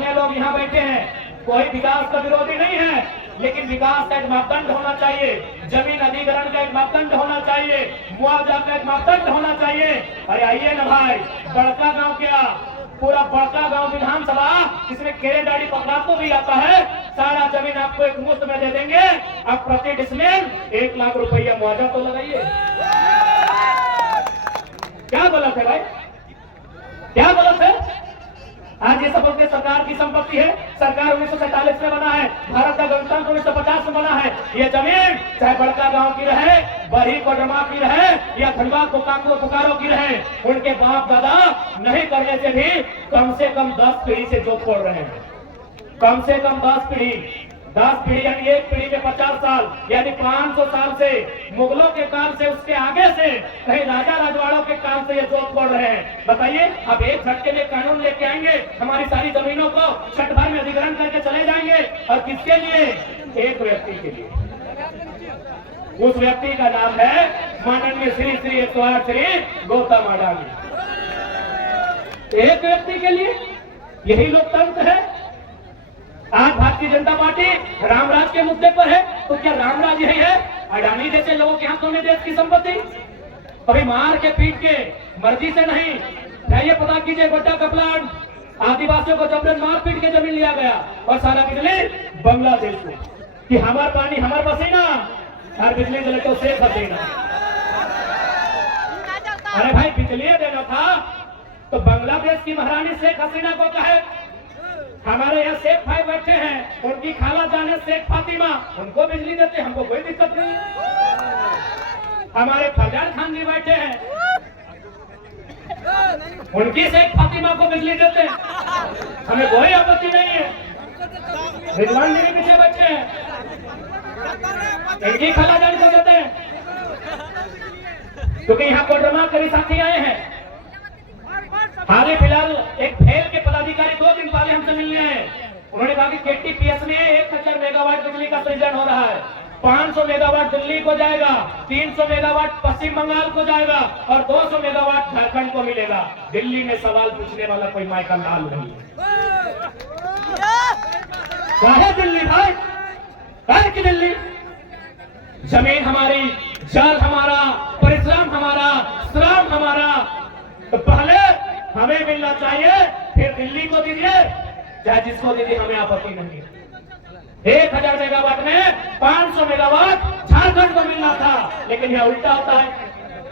जितने लोग यहाँ बैठे हैं, कोई विकास का विरोधी नहीं है, लेकिन विकास का एक मापदंड होना चाहिए, जमीन अधिग्रहण का एक मापदंड होना चाहिए, मुआवजा का एक मापदंड होना चाहिए। अरे आइए ना भाई, बड़का गांव क्या, पूरा बड़का गांव विधानसभा, इसमें केरे डाड़ी पकड़ा को भी आता है, सारा जमीन आपको एक मुफ्त में दे देंगे। अब प्रति डिसमिल 1 लाख रुपया मुआवजा तो लगाइए। क्या गलत है भाई, क्या गलत है? आज ये सब अपने सरकार की संपत्ति है, सरकार 1947 में बना है, भारत का गणतंत्र 1950 में बना है। ये जमीन चाहे बड़का गांव की रहे, बरही कोडरमा की रहे या धनबाद बोकारो की रहे, उनके बाप दादा नहीं करने से भी कम से कम 10 पीढ़ी से जोत तोड़ रहे हैं, कम से कम 10 पीढ़ी यानी एक पीढ़ी में 50 साल, यानी 500 साल से, मुगलों के काल से, उसके आगे से, कहीं राजा राजवाड़ों के काल से ये जोत तोड़ रहे हैं। बताइए, अब एक झटके में कानून लेके आएंगे, हमारी सारी जमीनों को छठ भर में अधिग्रहण करके चले जाएंगे, और किसके लिए? एक व्यक्ति के लिए। उस व्यक्ति का नाम है माननीय श्री 108 श्री गौतम अडानी। एक व्यक्ति के लिए, यही लोकतंत्र है। आज भारतीय जनता पार्टी रामराज के मुद्दे पर है, तो क्या रामराज यही है? अडानी जैसे लोगों के हाथों में देश की संपत्ति? अभी मार के पीट के, मर्जी से नहीं, ये पता कीजिए गोड्डा का प्लांट, आदिवासियों को जबरन मार पीट के जमीन लिया गया, और सारा बिजली बांग्लादेश को, कि हमार पानी हमार पसीना, हर बिजली चले तो शेख हसीना। अरे भाई, बिजली देना था तो बांग्लादेश की महारानी शेख हसीना को कहे। हमारे यहाँ शेख भाई बैठे हैं, उनकी खाला जाने शेख फातिमा, उनको बिजली देते, हमको कोई दिक्कत नहीं। हमारे फरजान खान जी बैठे हैं, उनकी शेख फातिमा को बिजली देते, हमें कोई आपत्ति नहीं है। रिजवान जी के पीछे बैठे हैं, इनकी खाला जान को देते हैं, क्योंकि यहाँ कोडरमा कई साथी आए हैं। हाल ही फिलहाल एक फेल के पदाधिकारी 2 दिन पहले हमसे मिलने आए, उन्होंने कहा कि केटीपीएस में 1000 मेगावाट बिजली का सृजन हो रहा है, 500 मेगावाट दिल्ली को जाएगा, 300 मेगावाट पश्चिम बंगाल को जाएगा, और 200 मेगावाट झारखंड को मिलेगा। दिल्ली में सवाल पूछने वाला कोई माइकल लाल नहीं है। काहे दिल्ली भाई, काहे की दिल्ली? जमीन हमारी, जल हमारा, परिश्रम हमारा, श्रम हमारा, तो पहले हमें मिलना चाहिए, फिर दिल्ली को दीजिए, चाहे जिसको दीजिए, हमें आपत्ति नहीं है। 1000 मेगावाट में 500 मेगावाट झारखंड को मिलना था, लेकिन यह उल्टा होता है,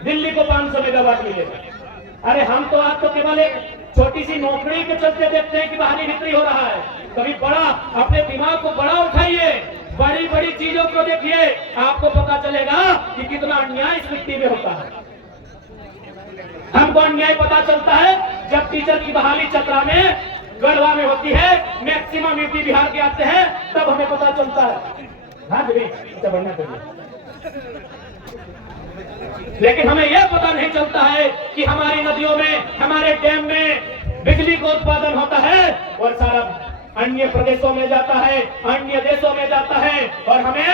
दिल्ली को 500 मेगावाट मिलेगा। अरे हम तो आज तो केवल एक छोटी सी नौकरी के चलते देखते हैं कि बहाली बिक्री हो रहा है। कभी बड़ा, अपने दिमाग को बड़ा उठाइए, बड़ी बड़ी चीजों को देखिए, आपको पता चलेगा कि कितना अन्याय इस मिट्टी में होता है। हमको अन्याय पता चलता है जब टीचर की बहाली चतरा में, गढ़वा में होती है, मैक्सिमम यूपी बिहार के आते हैं, तब हमें पता चलता है। हाँ जी, अच्छा बढ़िया करिए। लेकिन हमें यह पता नहीं चलता है कि हमारी नदियों में, हमारे डैम में बिजली का उत्पादन होता है, और सारा अन्य प्रदेशों में जाता है, अन्य देशों में जाता है, और हमें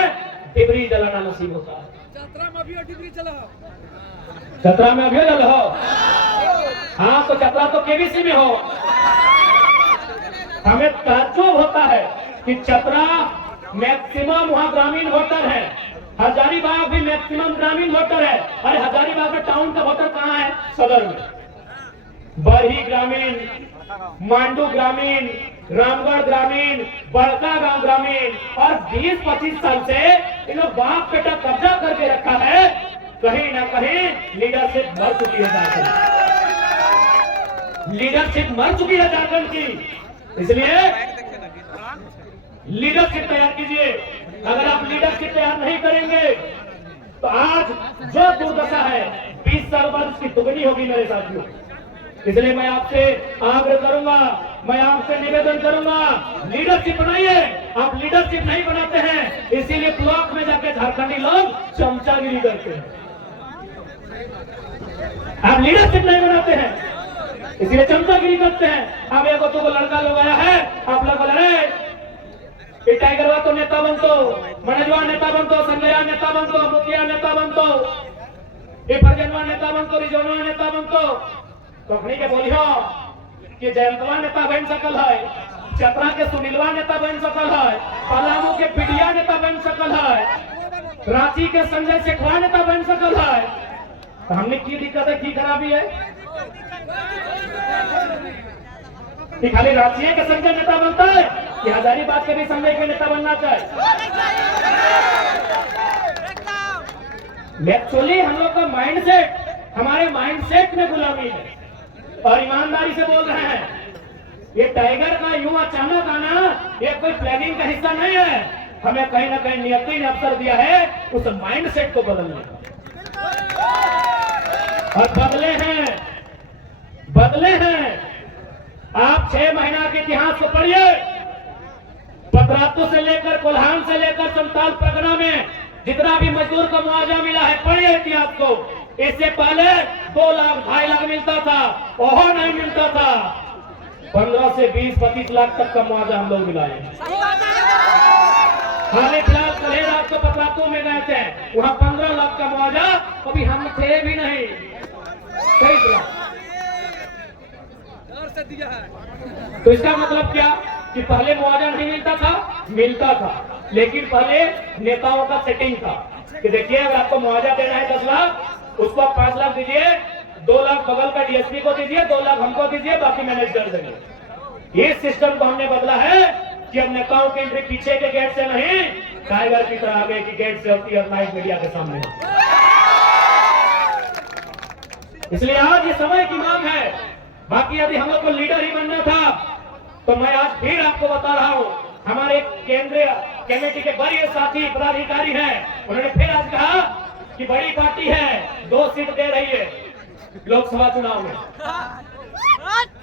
डिबरी जलाना नसीब होता है। चतरा में अभी डिबरी चला, चतरा में अभी जल हो। हाँ, तो चतरा तो केबीसी में हो। हमें ताज्जुब होता है कि चतरा मैक्सिमम वहाँ ग्रामीण वोटर है, हजारीबाग भी मैक्सिमम ग्रामीण वोटर है। अरे हजारीबाग में टाउन का वोटर कहाँ है? सदर में। बरही ग्रामीण, मांडू ग्रामीण, रामगढ़ ग्रामीण, बड़का गांव ग्रामीण, और 20-25 साल से इन लोग बाप बेटा कब्जा करके रखा है। कहीं ना कहीं लीडरशिप मर चुकी है झारखंड, लीडरशिप मर चुकी है झारखंड की। इसलिए लीडरशिप तैयार कीजिए। अगर आप लीडरशिप तैयार नहीं करेंगे तो आज जो दुर्दशा है 20 साल बाद उसकी दुगनी होगी मेरे साथियों। इसलिए मैं आपसे आग्रह करूंगा, मैं आपसे निवेदन करूंगा, लीडरशिप बनाइए। आप लीडरशिप नहीं बनाते हैं, इसीलिए ब्लॉक में जाके झारखंडी लोग चमचागिरी करते हैं। आप लीडरशिप नहीं बनाते हैं, इसीलिए चमचागिरी करते हैं। अब एक तो लड़का लोग आया है, आप लोग बोल रहे टाइगर तो नेता बनतो, मनजवा नेता बनतो, संजय नेता बनतो, मुखिया नेता बनतो, फरजनवा नेता बनतो, रिजोनवा नेता बनतो। कखनी के बोलियो कि जयंतवा नेता बन सकल है, चतरा के सुनीलवा नेता बन सकल है, पलामू के पिडिया नेता बन सकल है, रांची के संजय शेखवा नेता बन सकल है। तो हमने की दिक्कत है, की खराबी है कि खाली रांची के संजय नेता बनता है कि हजारीबाग के भी संजय के नेता बनना चाहिए? एक्चुअली हम लोग का माइंडसेट, हमारे माइंडसेट में गुलामी है। और ईमानदारी से बोल रहे हैं, ये टाइगर का यूं अचानक आना ये कोई प्लानिंग का हिस्सा नहीं है। हमें कहीं ना कहीं नियति ने अवसर दिया है उस माइंडसेट को बदलने का, और बदले हैं। आप 6 महीना के इतिहास को पढ़िए, पतरातू से लेकर कोल्हान से लेकर संताल परगना में जितना भी मजदूर को मुआवजा मिला है, पढ़िए इतिहास को। इससे पहले 2 लाख 2.5 लाख मिलता था, ओहो नहीं मिलता था। 15 से 20-25 लाख तक का मुआवजा हम लोग मिलाए। हाल फिलहाल कल रात को पतरातू में गए थे, वहां 15 लाख का मुआवजा, अभी हम थे भी नहीं। 23 लाख। तो इसका मतलब क्या कि पहले मुआवजा नहीं मिलता था, लेकिन पहले नेताओं का सेटिंग था कि देखिए अगर आपको मुआवजा देना है 10 लाख, उसको आप 5 लाख दीजिए, 2 लाख बगल का डीएसपी को दीजिए, 2 लाख हमको दीजिए, बाकी मैनेज कर देंगे। ये सिस्टम को हमने बदला है कि अब नेताओं की एंट्री पीछे के गेट से नहीं, टाइगर की तरह आगे की गेट से होती है, लाइव मीडिया के सामने। इसलिए आज ये समय की मांग है। बाकी यदि हम लोग को लीडर ही बनना था तो मैं आज फिर आपको बता रहा हूं, हमारे केंद्रीय कमेटी के वरीय साथी पदाधिकारी हैं, उन्होंने फिर आज कहा कि बड़ी पार्टी है 2 सीट दे रही है लोकसभा चुनाव में।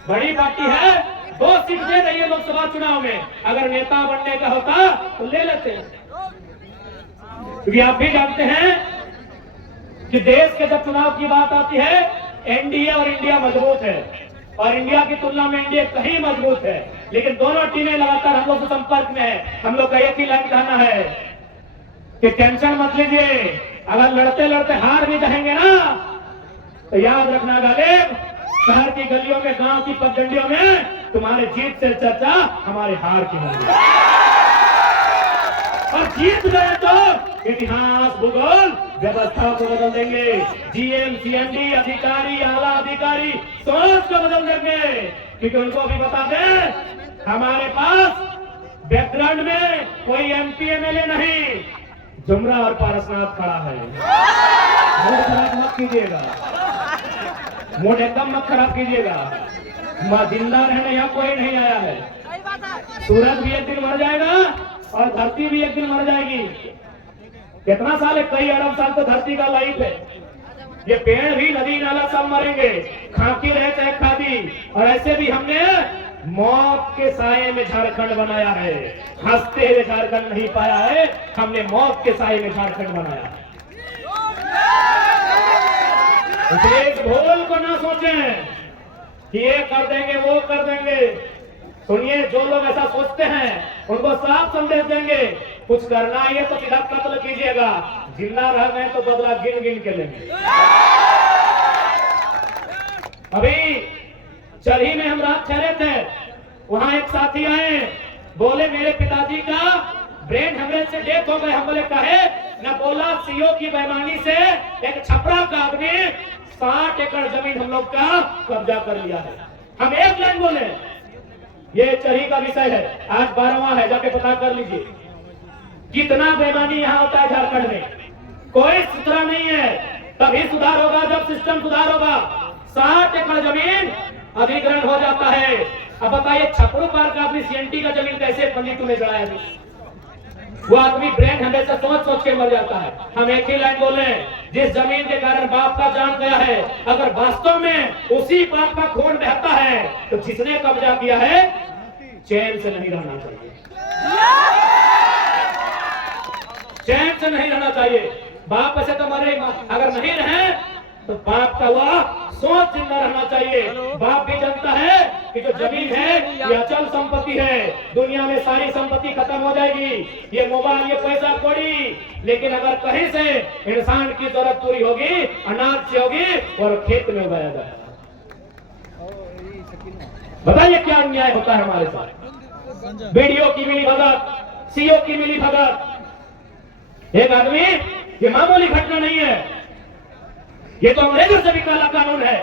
बड़ी पार्टी है 2 सीट दे रही है लोकसभा चुनाव में। अगर नेता बनने का होता तो ले लेते, क्योंकि आप भी जानते हैं कि देश के जब चुनाव की बात आती है, एनडीए और इंडिया मजबूत है, और इंडिया की तुलना में एनडीए कहीं मजबूत है। लेकिन दोनों टीमें लगातार हम लोग के संपर्क में है। हम लोग का एक ही लाइन कहना है कि टेंशन मत लीजिए, अगर लड़ते लड़ते हार भी जाएंगे ना तो याद रखना गालिब, शहर की गलियों में, गांव की पगडंडियों में तुम्हारे जीत से चर्चा हमारे हार की होगी। और जीत गए तो इतिहास, भूगोल, व्यवस्था को बदल देंगे। जीएम, सीएमडी अधिकारी, आला अधिकारी सोच को बदल देंगे, क्योंकि उनको भी बता दें हमारे पास बैकग्राउंड में कोई एमपी एमएलए नहीं, जुमरा और पारसनाथ खड़ा है। मूड खराब मत कीजिएगा, मूड एकदम मत खराब कीजिएगा। जिंदा रहने यहाँ कोई नहीं आया है। सूरज भी एक दिन मर जाएगा और धरती भी एक दिन मर जाएगी। कितना साल है, कई अरब साल तो धरती का लाइफ है। ये पेड़ भी, नदी नाला सब मरेंगे, खाकी रहे चाहे खादी। और ऐसे भी हमने मौत के साये में झारखंड बनाया है, हंसते हुए झारखंड नहीं पाया है, हमने मौत के साये में झारखंड बनाया है। इसलिए इस भूल को ना सोचें कि ये कर देंगे वो कर देंगे। सुनिए, जो लोग ऐसा सोचते हैं उनको साफ संदेश देंगे, कुछ करना है तो सीधा कत्ल कीजिएगा, जिंदा रह गए तो बदला गिन गिन के लेंगे। अभी चरही में हम रात ठहरे थे, वहां एक साथी आए, बोले मेरे पिताजी का ब्रेन हेमरेज से डेथ हो गए। हम बोले कहे न, बोला सीओ की बेईमानी से एक छपरा का आदमी 60 एकड़ जमीन हम लोग का कब्जा कर लिया है। हम एक लाइन बोले, ये चरही का विषय है, आज 12वां है, जाके पता कर लीजिए कितना बेईमानी यहाँ होता है झारखंड में। कोई सुधार नहीं है, तभी सुधार होगा जब सिस्टम सुधार होगा। 60 एकड़ जमीन अधिग्रहण हो जाता है। अब बताइए, छपरू पार का आदमी सीएनटी का जमीन कैसे पंडितों में जड़ाया? वो आदमी ब्रेन हमेशा सोच सोच के मर जाता है। हम एक ही लाइन बोले, जिस जमीन के कारण बाप का जान गया है, अगर वास्तव में उसी बाप का खून बहता है तो जिसने कब्जा किया है चैन से नहीं रहना चाहिए, चैन से नहीं रहना चाहिए। बाप ऐसे तो मरे, अगर नहीं रहे तो बाप का वह सोच जिंदा रहना चाहिए। बाप भी जानता है कि जो जमीन है ये अचल संपत्ति है, दुनिया में सारी संपत्ति खत्म हो जाएगी, ये मोबाइल, ये पैसा कौड़ी, लेकिन अगर कहीं से इंसान की जरूरत पूरी होगी, अनाज से होगी और खेत में उगाया जाएगा। बताइए क्या अन्याय होता है हमारे साथ। बीडीओ की मिली भगत, सीओ की मिली भगत। एक आदमी, ये मामूली घटना नहीं है, ये तो अंग्रेजों से भी काला कानून है,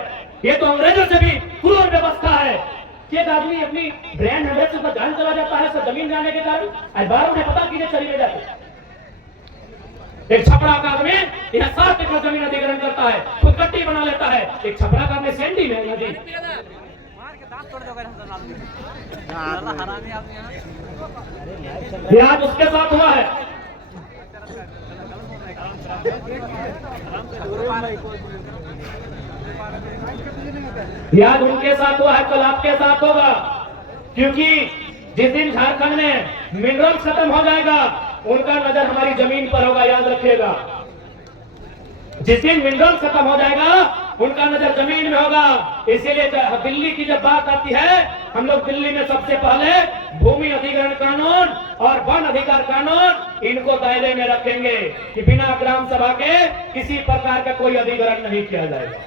ये तो अंग्रेजों से भी क्रूर व्यवस्था है। एक आदमी अपनी ब्रांड हंड्रेड से जान चला जाता है सब जमीन जाने के कारण, अखबारों में पता कीजिए चली जाती। एक छपरा का आदमी यहाँ 7 एकड़ जमीन अधिग्रहण करता है, खुद कट्टी बना लेता है। एक छपरा का आदमी सैंडी में नदी ये आज उसके साथ हुआ है। ये आज उनके साथ हुआ है, कल आपके साथ होगा। क्योंकि जिस दिन झारखंड में मिनरल्स खत्म हो जाएगा, उनका नजर हमारी जमीन पर होगा, याद रखिएगा। जिस दिन मिनरल्स खत्म हो जाएगा, उनका नजर जमीन में होगा। इसीलिए दिल्ली की जब बात आती है, हम लोग दिल्ली में सबसे पहले भूमि अधिग्रहण कानून और वन अधिकार कानून इनको दायरे में रखेंगे कि बिना ग्राम सभा के किसी प्रकार का कोई अधिग्रहण नहीं किया जाएगा।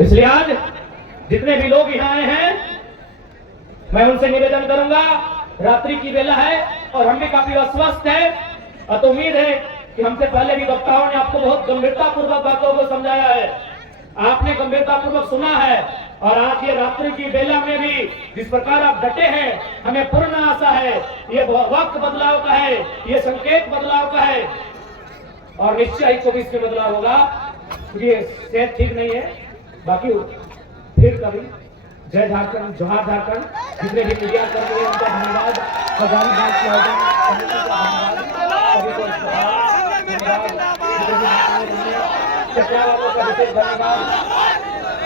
इसलिए आज जितने भी लोग यहाँ आए हैं, मैं उनसे निवेदन करूंगा, रात्रि की बेला है और हम भी काफी अस्वस्थ हैं, और तो उम्मीद है कि हमसे पहले भी वक्ताओं ने आपको बहुत गंभीरता पूर्वक बातों को समझाया है, आपने गंभीरता पूर्वक सुना है। और आज ये रात्रि की बेला में भी जिस प्रकार आप डटे हैं, हमें पूर्ण आशा है ये वक्त बदलाव का है, ये संकेत बदलाव का है, और निश्चय ही 24 में बदलाव होगा, क्योंकि सेहत ठीक नहीं है। बाकी फिर कभी जय झारखंड, जोहार झारखंड। जितने भी मीडिया कर रहे हैं उनका धन्यवाद, खजानी बैंक के आयोजन सभी को चतरा वालों का विशेष धन्यवाद।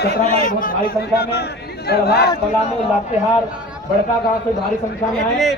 चतरा वाले बहुत भारी संख्या में, गढ़वाल, पलामू, लातेहार, बड़का गांव से भारी संख्या में आए।